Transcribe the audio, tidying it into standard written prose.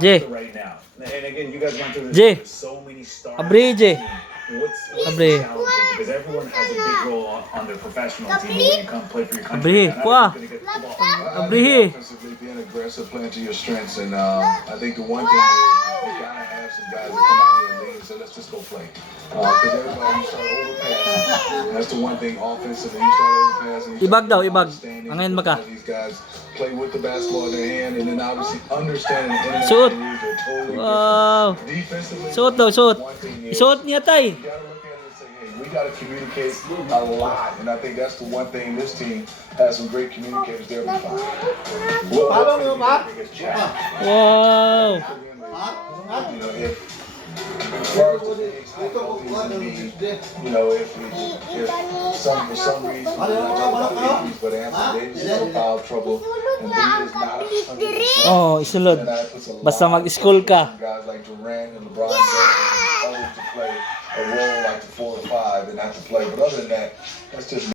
J. right now. And again, you guys went through J. this. There's so many stars. Abri, J. What's Abri. the challenge? Because everyone has a big role on their professional team. When you come play for your Abri, country, not kwa. everyone's gonna get the ball. Abri. Offensively, being aggressive, playing to your strengths, and I think the one thing is you gotta have some guys that come out here and lead and say, let's just go play. Because everybody, you start overpassing. That's the one thing offensively. You start overpassing. You Ibag daw, start ibag. understanding Angin how maka. these guys play with the basketball in their hand, and then obviously understanding the internet Suot. they use are totally Wow. different. Defensively, Suot daw, suot. one thing is Isuot niya, tay. you gotta look at it and say, hey, we gotta communicate a lot, and I think that's the one thing this team has some great communicators there. What's gonna be the biggest challenge? Wow. You know, if as far as the bigs, how healthy is gonna be, you know, if for some reason we're not talking about injuries, but Anthony Davis is in foul trouble and he is not 100%. Oh, isulod. And that puts a lot Basta of mag-school pressure ka. on guys like Durant and LeBron James and others to play a role like the 4 or 5 and have to play. But other than that, that's just